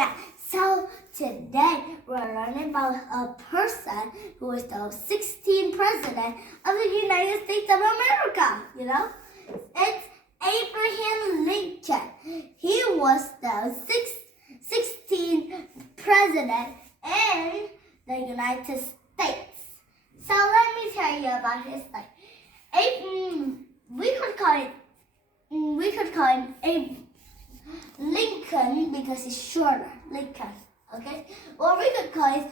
America. So today we're learning about a person who is the 16th president of the United States of America. It's Abraham Lincoln. He was the 16th president in the United States. So let me tell you about his life. We could call him Abe Lincoln because he's shorter. Lincoln, okay? Or we could call him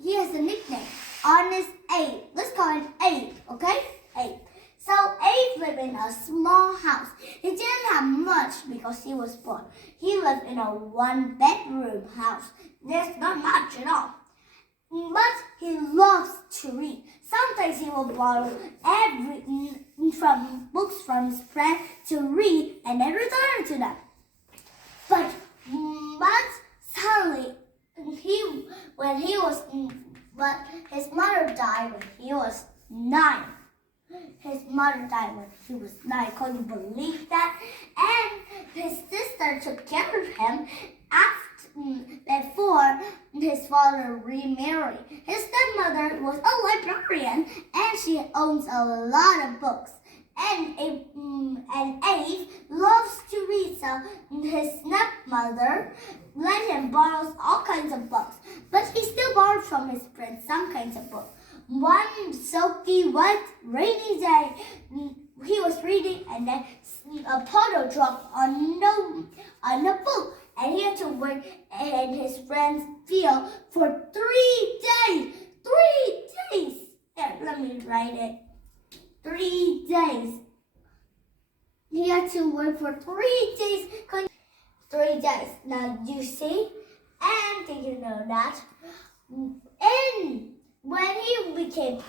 he has a nickname. Honest Abe. Let's call him Abe, okay? Abe. So Abe lived in a small house. He didn't have much because he was poor. He lived in a one-bedroom house. There's not much at all. But he loves to read. Sometimes he will borrow from books from his friend to read and then return to them. But suddenly, but his mother died when he was 9. His mother died when he was 9. Can you believe that? And his sister took care of him before his father remarried. His stepmother was a librarian and she owns a lot of books. And Abe loves to read, so his stepmother let him borrow all kinds of books. But he still borrowed from his friends some kinds of books. One silky, wet, rainy day, he was reading and then a puddle dropped on the book. And he had to work in his friend's field for 3 days. 3 days! Here, let me write it. 3 days. He had to work for 3 days. 3 days. Now you see? And did you know that? When he became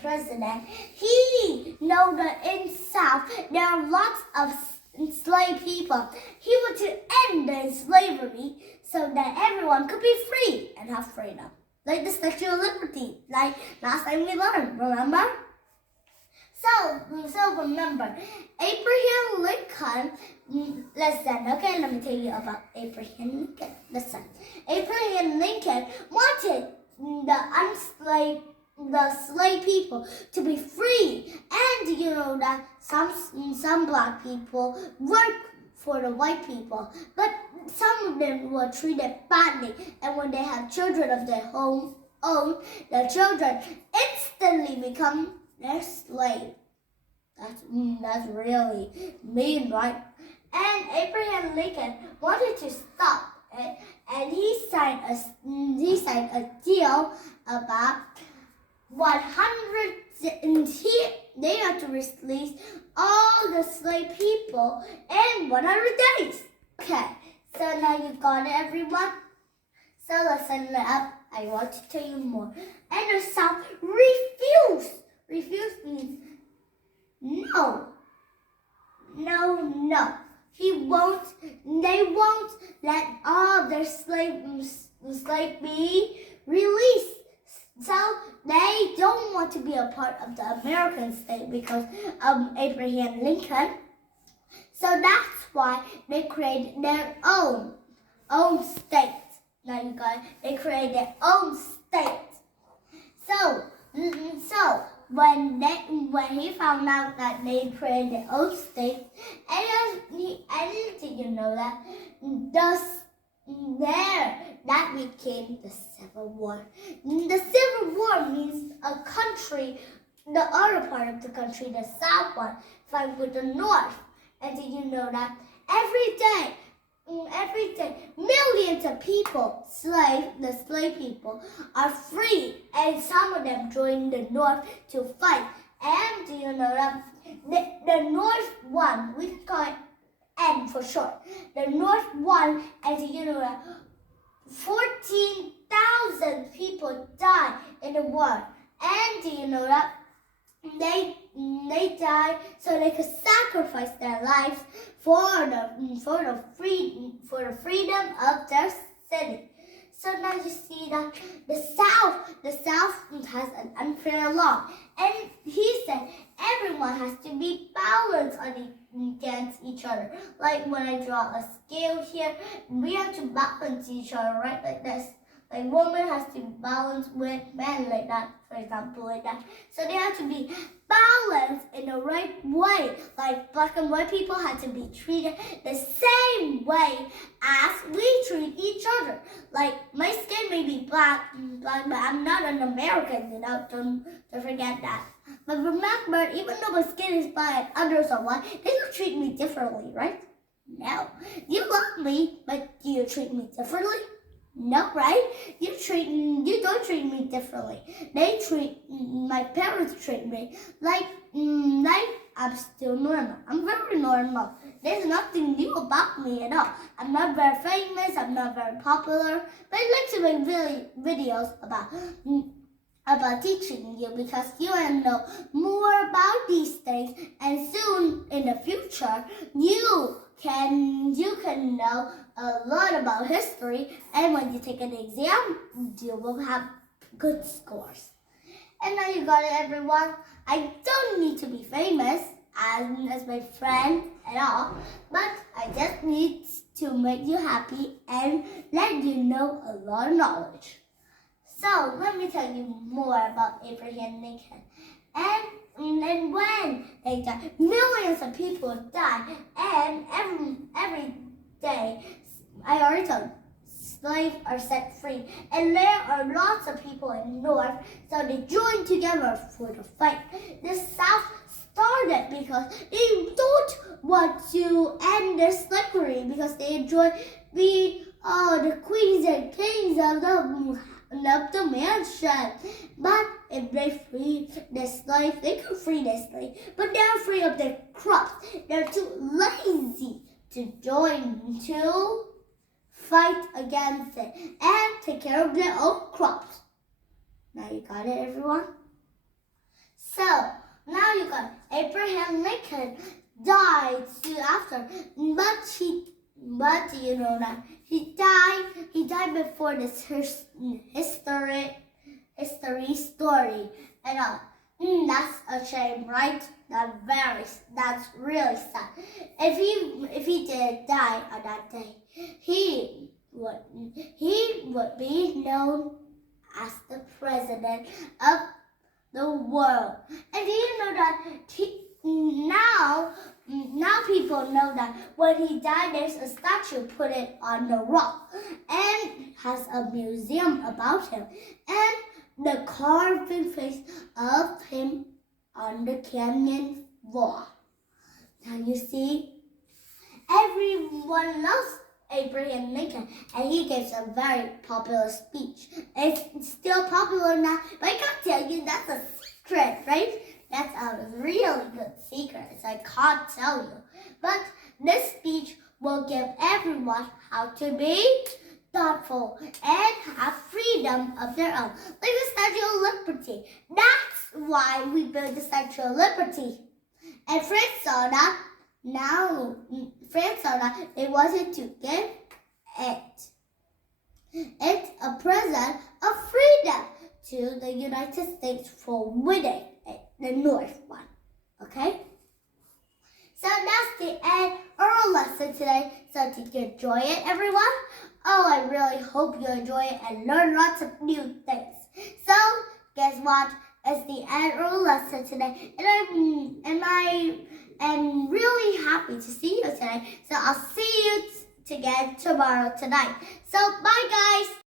president, he know that in South there are lots of enslaved people. He wanted to end the slavery so that everyone could be free and have freedom. Like the Statue of Liberty, like last time we learned, remember? So remember, Abraham Lincoln, listen, okay, let me tell you about Abraham Lincoln. Listen, Abraham Lincoln wanted the slave people to be free. And you know that some black people work for the white people, but some of them were treated badly, and when they have children of their own, the children instantly become their slave. That's really mean, right? And Abraham Lincoln wanted to stop it, and he signed a deal about 100. They had to release all the slave people in 100 days. Okay, so now you got it, everyone. So listen up. I want to tell you more. And the South refuse. Refuse means no. No. They won't let all their slaves be released. So they don't want to be a part of the American state because of Abraham Lincoln. So that's why they created their own state. Now you got it. They created their own state. So when he found out that they created their own state, did you know that? That became the Civil War. The Civil War means a country, the other part of the country, the South one, fight with the North. And did you know that every day, millions of people, the slave people, are free, and some of them join the North to fight. And do you know that the North won? We call it N for short. The North won, and do you know that 14,000 people died in the war. And do you know that they died so they could sacrifice their lives for the freedom of their city. So now you see that the South has an unfair law, and he said everyone has to be balanced against each other. Like when I draw a scale here, we have to balance each other, right? Like this. Like woman has to balance with men like that, for example, like that. So they have to be balanced in the right way. Like black and white people had to be treated the same way as we treat each other. Like my skin may be black, but I'm not an American, you know, don't forget that. But remember, even though my skin is black and others are white, they don't treat me differently, right? No. You love me, but do you treat me differently? No, right? You don't treat me differently. My parents treat me like I'm still normal. I'm very normal. There's nothing new about me at all. I'm not very famous. I'm not very popular. But I like to make videos about teaching you because you want to know more about these things, and soon in the future you can know a lot about history, and when you take an exam you will have good scores. And now you got it, everyone. I don't need to be famous as my friend at all, but I just need to make you happy and let you know a lot of knowledge. So let me tell you more about Abraham Lincoln. And when they died, millions of people died, and every day, I already told you, slaves are set free. And there are lots of people in the North, so they joined together for the fight. The South started because they don't want to end their slavery because they enjoy being the queens and kings of the mansion. But if they free the slave, they can free the slave, but they're afraid of their crops. They're too lazy to join to fight against it and take care of their own crops. Now you got it, everyone? So now you got Abraham Lincoln died soon after, but you know that he died before this history story and all. That's a shame, right? That's really sad. If he did die on that day, he would be known as the president of the world. And do you know that now people know that when he died, there's a statue put it on the rock and has a museum about him, and the carving face of him on the canyon wall. Now you see, everyone loves Abraham Lincoln, and he gives a very popular speech. It's still popular now, but I can't tell you, that's a secret, right? That's a really good secret, so I can't tell you. But this speech will give everyone how to be thoughtful and have freedom of their own, like the Statue of Liberty. That's why we built the Statue of Liberty. And France saw that. They wanted to give it a present of freedom to the United States for winning the North one. Okay? So that's the end of our lesson today. So did you enjoy it, everyone? Oh, I really hope you enjoy it and learn lots of new things. So, guess what? It's the end of our lesson today. And I am really happy to see you today. So I'll see you again tomorrow tonight. So bye, guys.